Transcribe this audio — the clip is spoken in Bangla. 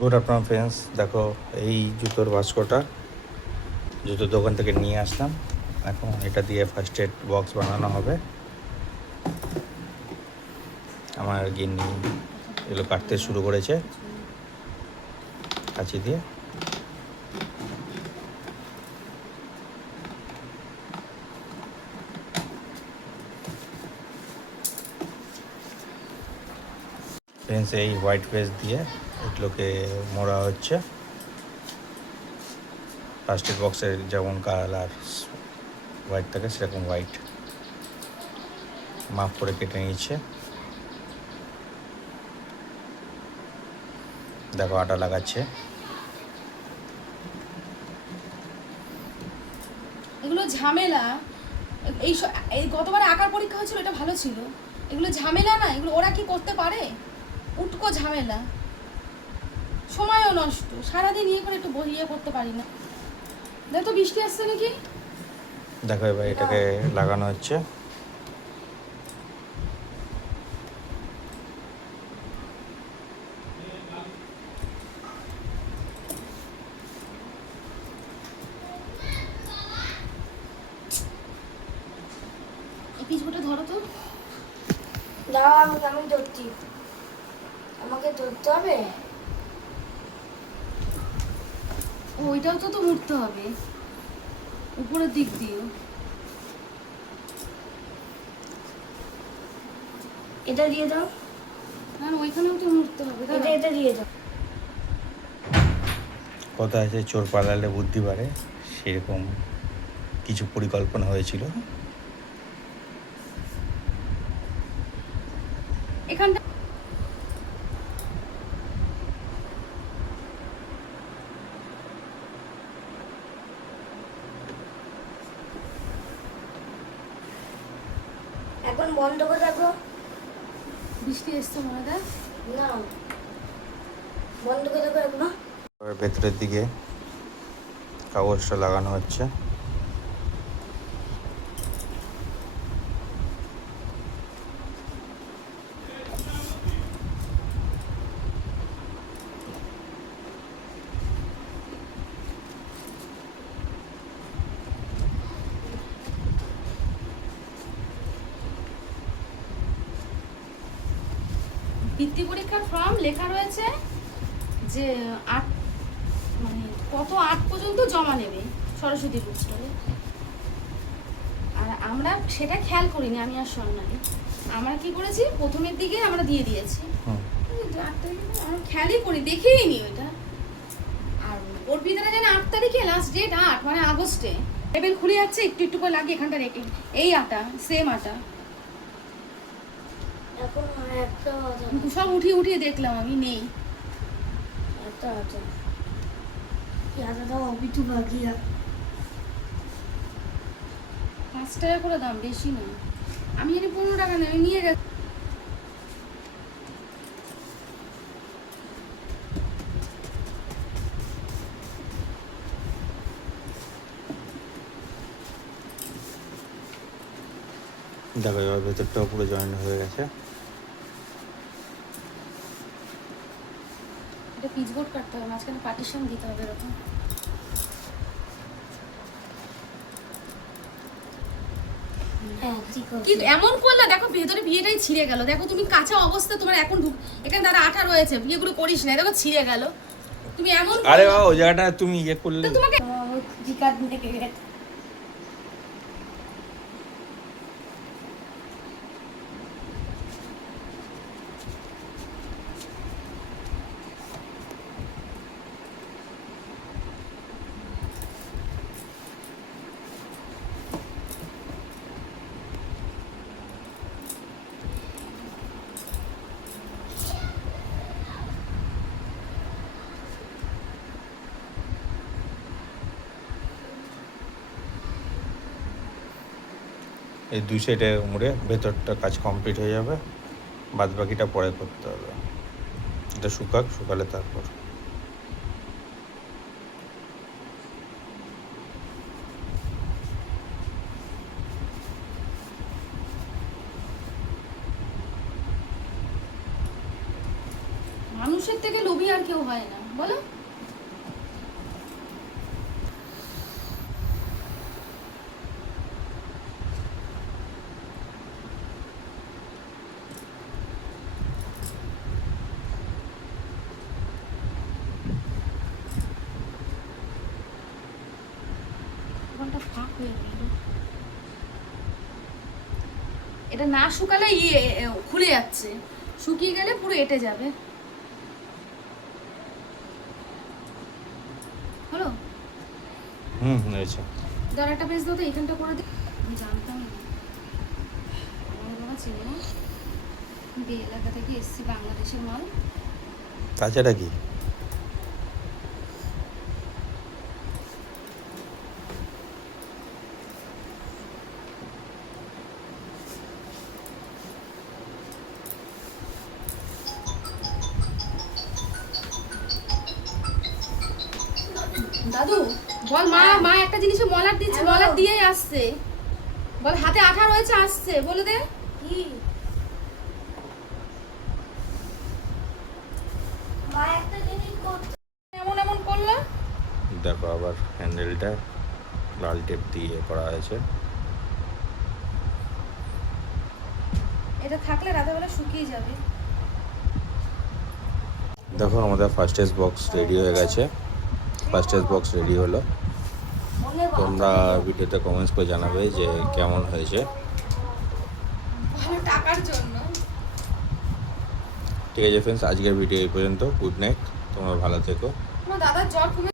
গুড আফটারনুন ফ্রেন্ডস, দেখো এই জুতোর বাস্কটা জুতোর দোকান থেকে নিয়ে আসলাম। এখন এটা দিয়ে ফার্স্ট এড বক্স বানানো হবে। আমার গিন্নি এগুলো কাটতে শুরু করেছে কাঁচি দিয়ে। ফ্রেন্ডস, এই হোয়াইট পেজ দিয়ে এগুলোকে মোড়া হচ্ছে। ফার্স্ট এড বক্সের যেমন কালার হোয়াইট থাকে সেরকম হোয়াইট মাপ করে কেটে নিচ্ছে। দেখো আটা লাগাচ্ছে। এগুলো ঝামেলা। এই গতবারে আঁকার পরীক্ষা হয়েছিল, এটা ভালো ছিল। এগুলো ঝামেলা না, এগুলো ওরা কি করতে পারে? উটকো ঝামেলা, সময়ও নষ্ট, সারাদিন ইয়ে করে একটু বহিয়ে করতে পারি না। দেখ তো বৃষ্টি আসছে নাকি। দেখো এবার এটাকে লাগানো হচ্ছে। এই পিছবোটা ধরো তো। দাঁড়াও, আমি ধরছি। আমাকে ধরতে হবে। ওইটাও তো মুড়তে হবে উপরের দিক দিয়ে। এটা দিয়ে দাও। না ওইখানেও তো মুড়তে হবে। এটা দিয়ে দাও। কথা আছে চোর পালালে বুদ্ধি বাড়ে, সেরকম কিছু পরিকল্পনা হয়েছিল। এখানটা এখন বন্ধ করে রাখো। বৃষ্টি এসছে মনে হয়। না, বন্ধ করে রাখো এখনো। এবার ভেতরের দিকে কাগজটা লাগানো হচ্ছে। বৃত্তি পরীক্ষার ফর্ম লেখা রয়েছে যে 8 মানে কত 8 পর্যন্ত জমা নেবে সরস্বতী বুক স্টলে। আর আমরা সেটা খেয়াল করিনি, আমি আর স্বর্ণালী। আমরা কি করেছি, প্রথমের দিকে আমরা দিয়ে দিয়েছি। 8 তারিখে আমরা খেয়ালই করি, দেখেই নি ওইটা। আর ওর ভিতরে জানে 8 তারিখে লাস্ট ডেট 8 মানে আগস্টে। টেবিল খুলে যাচ্ছে, একটু একটু করে লাগিয়ে এখানটা রেখে এই আটা সেম আটা। এখন একটা সব উঠিয়ে দেখলাম, আমি নেই। একটা আছে। ইয়াদা দাও অবিটু বাগিয়া। 5 টাকা করে দাম, বেশি না। আমি জানি 15 টাকা নেই, আমি নিয়ে গেছি। দেখো এবার ভেতরটাও পুরো জয়েন্ট হয়ে গেছে। এটা পিচবোর্ড কাটতে হবে, মাঝখানে পার্টিশন দিতে হবে এরকম। হ্যাঁ, ঠিক কি আছে। এমন করলে, দেখো ভেতরে বিয়েটাই ছিঁড়ে গেল। দেখো তুমি কাঁচা অবস্থা, তোমার এখন এখানে দাদা আঠা রয়েছে, বিয়েগুলো করিস না, দেখো ছিঁড়ে গেল। তুমি এমন আরে বাবা, ওই জায়গাটা তুমি ইয়ে করলে। তোমাকে জিকার থেকে গেছে। এই দুই সাইডে মুড়ে ভেতরটা কাজ কমপ্লিট হয়ে যাবে। বাদ বাকিটা পরে করতে হবে। এটা শুকালে তারপর। মানুষের থেকে লোভী আর কেউ হয় না, বলো? ওখানটা ফাঁক হয়ে গেল। এটা না শুকালে খুলে যাচ্ছে, শুকিয়ে গেলে পুরো এঁটে যাবে। হলো? হয়েছে। ধর একটা পেজ দাও তো, এখানটা করে দিই। আমি জানতাম না, আমার বাবা ছিল না, বে এলাকা থেকে এসছি, বাংলাদেশের মাল। তাছাড়া কি? দাদু বল, মা একটা জিনিসে মলার দিচ্ছে, মলার দিয়েই আসছে। বল হাতে আঠা রয়েছে, আসছে, বলে দে। কি মা একটা জিনিস করছে। এমন এমন করলো। দেখো আবার হ্যান্ডেলটা লাল টেপ দিয়ে করা হয়েছে। এটা থাকলে রাতেবেলা শুকিয়ে যাবে। দেখো আমাদের ফার্স্ট এজ বক্স রেডি হয়ে গেছে। ফার্স্ট এজ বক্স রেডি হলো। মনে তোমরা ভিডিওতে কমেন্টস করে জানাবে যে কেমন হয়েছে। ভালো টাকার জন্য। ঠিক আছে ফ্রেন্ডস, আজকের ভিডিও এই পর্যন্ত। গুড নাইট, তোমরা ভালো থেকো। আমার দাদার জ্বর কমে